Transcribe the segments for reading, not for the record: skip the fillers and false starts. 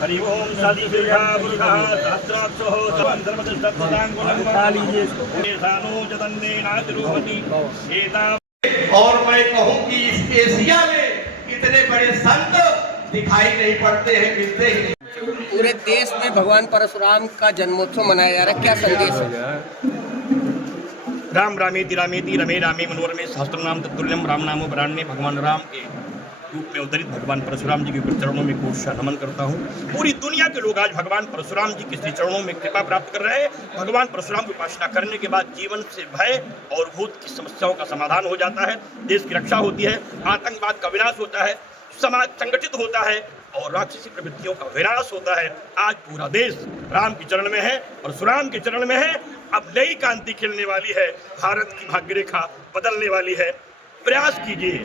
हरि ओम साधिका पुरुषः सहस्राक्षो और मैं कहूँ कि इस एशिया में इतने बड़े संत दिखाई नहीं पड़ते हैं, मिलते ही नहीं। पूरे देश में भगवान परशुराम का जन्मोत्सव मनाया जा रहा है, क्या संदेश है? राम रामेति रामेति रमे रामे मनोरमे सहस्त्रनाम तत्तुल्यम राम नामो वराण्ये। भगवान राम के रूप में अवतरित भगवान परशुराम जी के चरणों में कोटि नमन करता हूँ। पूरी दुनिया के लोग आज भगवान परशुराम जी के श्री चरणों में कृपा प्राप्त कर रहे हैं। भगवान परशुराम की उपासना करने के बाद जीवन से भय और भूत की समस्याओं का समाधान हो जाता है, देश की रक्षा होती है, आतंकवाद का विनाश होता है, समाज संगठित होता है और राक्षसी प्रवृत्तियों का विनाश होता है। आज पूरा देश राम के चरण में है, परशुराम के चरण में है। अब नई क्रांति खिलने वाली है, भारत की भाग्य रेखा बदलने वाली है। प्रयास कीजिए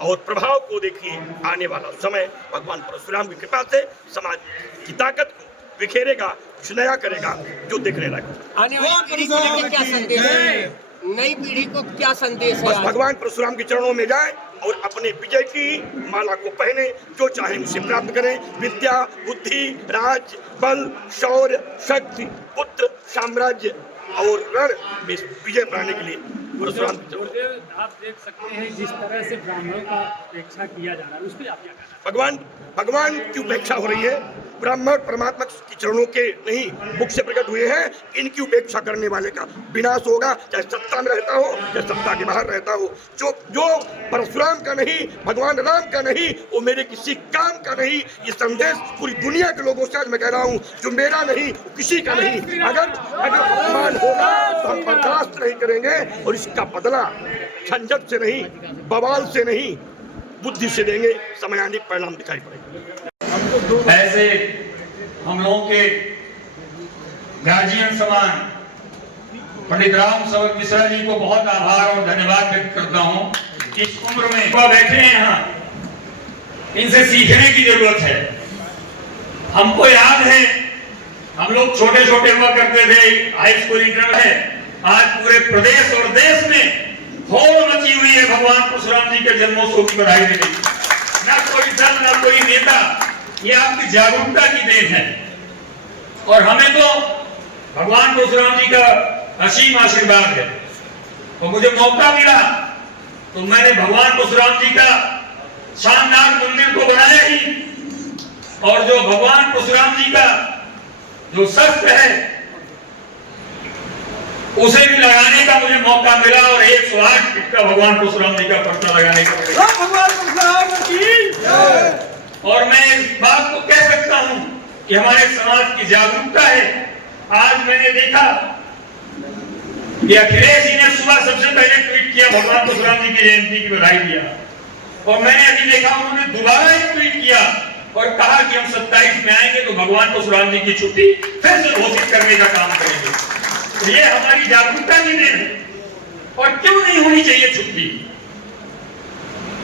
और प्रभाव को देखिए। आने वाला समय भगवान परशुराम की कृपा से समाज की ताकत को बिखेरेगा, कुछ नया करेगा जो देखने लायक। आने वाली पीढ़ी को लेकर क्या संदेश है? नई पीढ़ी को क्या संदेश है? बस भगवान परशुराम के चरणों में जाएं और अपने विजय की माला को पहने, जो चाहे उसे प्राप्त करें। विद्या, बुद्धि, राज, बल, शौर्य, शक्ति, पुत्र, साम्राज्य और रण में विजय पाने के लिए परशुराम आप देख सकते हैं जिस तरह से ब्राह्मणों का उपेक्षा किया जा रहा है, उस पर आप क्या कहना है? भगवान की उपेक्षा हो रही है। ब्राह्मण परमात्मा की चरणों के नहीं मुख से प्रकट हुए हैं। इनकी उपेक्षा करने वाले का विनाश होगा, चाहे सत्ता में रहता हो चाहे सत्ता के बाहर रहता हो। जो परशुराम का नहीं, भगवान राम का नहीं, वो मेरे किसी काम का नहीं। ये संदेश पूरी दुनिया के लोगों से आज मैं कह रहा हूँ, जो मेरा नहीं वो किसी का नहीं। अगर अपमान होगा तो हम बर्दाश्त नहीं करेंगे और इसका बदला झंझट से नहीं, बवाल से नहीं, बुद्धि से देंगे। समयानिक परिणाम दिखाई पड़ेगा। ऐसे हम लोगों के गार्जियन समान पंडित राम सेवक मिश्रा जी को बहुत आभार और धन्यवाद व्यक्त करता हूँ। इस उम्र में वो बैठे हैं यहाँ, इनसे सीखने की जरूरत है। हमको याद है, हम लोग छोटे छोटे हुआ करते थे, हाई स्कूल इंटर है। आज पूरे प्रदेश और देश में होड़ मची हुई है भगवान परशुराम जी के जन्मोत्सव की बधाई देने की। ना कोई दल, ना कोई नेता, ये आपकी जागरूकता की देन है। और हमें तो भगवान परशुराम जी का असीम आशीर्वाद है। और मुझे मौका मिला तो मैंने भगवान परशुराम जी का शानदार मंदिर को बनाया ही, और जो भगवान परशुराम जी का जो शस्त्र है उसे भी लगाने का मुझे मौका मिला। और 108 फीट का भगवान परशुराम जी का पर्चा लगाने का मिला। और मैं इस बात को कह सकता हूं कि हमारे समाज की जागरूकता है। आज मैंने देखा कि अखिलेश जी ने सुबह सबसे पहले ट्वीट किया, भगवान परशुराम जी की जयंती की बधाई दिया। और मैंने अभी देखा उन्होंने दोबारा एक ट्वीट किया और कहा कि हम 27 में आएंगे तो भगवान परशुराम जी की छुट्टी फिर से घोषित करने का काम करेंगे। तो ये हमारी जागरूकता की देन है। और क्यों नहीं होनी चाहिए छुट्टी?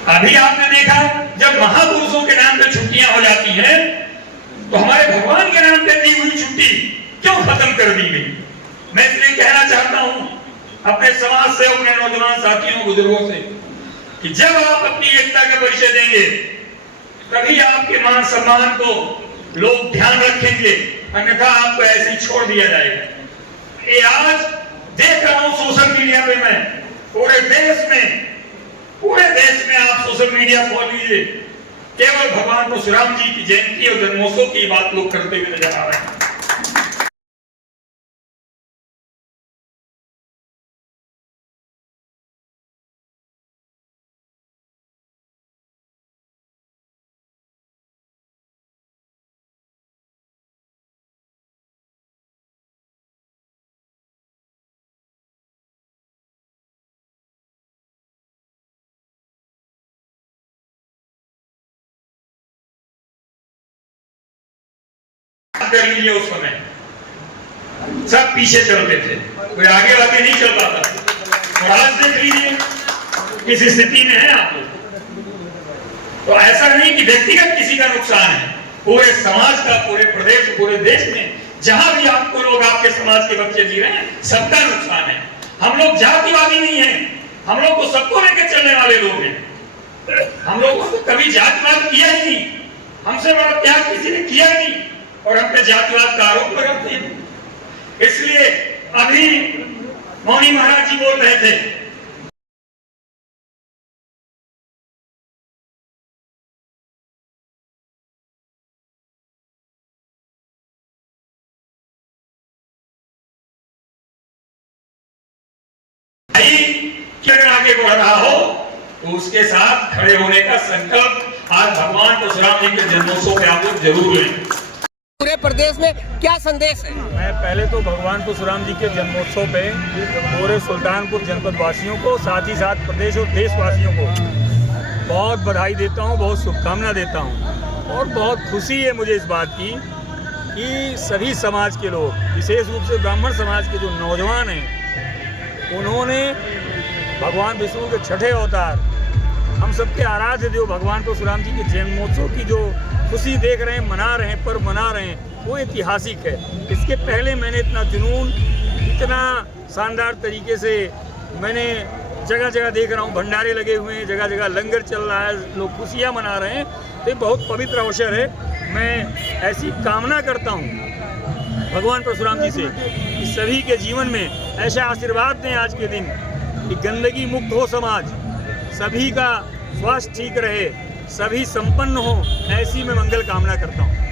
अभी आपने देखा जब महापुरुषों के नाम पे छुट्टियां हो जाती हैं तो हमारे भगवान के नाम पे दी हुई छुट्टी क्यों खत्म कर दी गई? मैं इसलिए कहना चाहता हूं अपने समाज से, अपने नौजवान साथियों, बुजुर्गों से कि जब आप अपनी एकता का परिचय देंगे तभी आपके मान सम्मान को लोग ध्यान रखेंगे, अन्यथा आपको ऐसे ही छोड़ दिया जाएगा। ये आज देख रहा हूं सोशल मीडिया पे, मैं पूरे देश में आप सोशल मीडिया खोल लीजिए, केवल भगवान परशुराम जी की जयंती और जन्मोत्सव की बात लोग करते हुए नजर आ रहे हैं। कर लीजिए, उस समय सब पीछे चलते थे, कोई आगे नहीं चल पाता। और आज देख लीजिए किस स्थिति में है आप लोग। तो ऐसा नहीं कि व्यक्तिगत किसी का नुकसान है, पूरे समाज का, पूरे प्रदेश, पूरे देश में जहां भी आपको लोग, आपके समाज के बच्चे जी रहे हैं, सबका नुकसान है। हम लोग जातिवादी नहीं है, हम लोग को सबको लेकर चलने वाले लोग हैं। हम लोगों को कभी जातिवाद किया ही नहीं, हमसे बड़ा त्याग किसी ने किया ही नहीं, और हम पे जातिवाद का आरोप लगाते हैं। इसलिए अभी मौनी महाराज जी बोल रहे थे, कि अगर आगे बढ़ रहा हो तो उसके साथ खड़े होने का संकल्प आज भगवान परशुराम जी के जन्मोत्सव पे आप लोग जरूर लें। पूरे प्रदेश में क्या संदेश है? मैं पहले तो भगवान परशुराम जी के जन्मोत्सव पे पूरे सुल्तानपुर जनपद वासियों को, साथ ही साथ प्रदेश और देशवासियों को बहुत बधाई देता हूँ, बहुत शुभकामना देता हूँ। और बहुत खुशी है मुझे इस बात की कि सभी समाज के लोग, विशेष रूप से ब्राह्मण समाज के जो नौजवान हैं, उन्होंने भगवान विष्णु के छठे अवतार, हम सबके आराध्य देव भगवान परशुराम जी के जन्मोत्सव की जो खुशी देख रहे हैं, मना रहे हैं, पर्व मना रहे हैं, वो ऐतिहासिक है। इसके पहले मैंने इतना जुनून, इतना शानदार तरीके से मैंने जगह जगह देख रहा हूँ, भंडारे लगे हुए हैं, जगह जगह लंगर चल रहा है, लोग खुशियाँ मना रहे हैं। तो ये बहुत पवित्र अवसर है। मैं ऐसी कामना करता हूँ भगवान परशुराम जी से कि सभी के जीवन में ऐसा आशीर्वाद दें आज के दिन कि गंदगी मुक्त हो समाज, सभी का स्वास्थ्य ठीक रहे, सभी संपन्न हो, ऐसी मैं मंगल कामना करता हूँ।